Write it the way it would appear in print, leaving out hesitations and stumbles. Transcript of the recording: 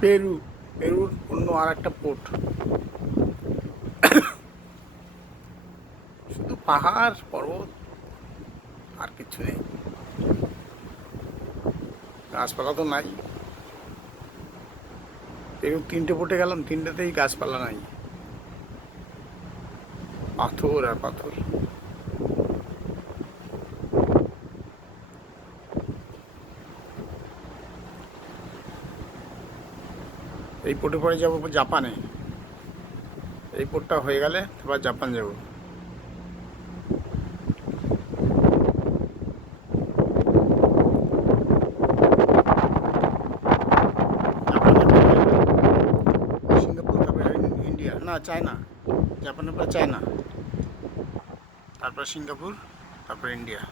Peru, পেরুর অন্য আর একটা পোর্ট। শুধু পাহাড় পর্বত, আর কিছু নেই, গাছপালা তো নাই। পেরুর 3টে পোর্টে গেলাম, 3টেতেই গাছপালা নাই, পাথর আর পাথর। এই পোর্টে পরে যাবো জাপানে, এই পোর্টটা হয়ে গেলে এবার জাপান যাব। সিঙ্গাপুর, তারপরে ইন্ডিয়া, না চায়না, জাপানের পর চায়না, তারপর সিঙ্গাপুর, তারপর ইন্ডিয়া।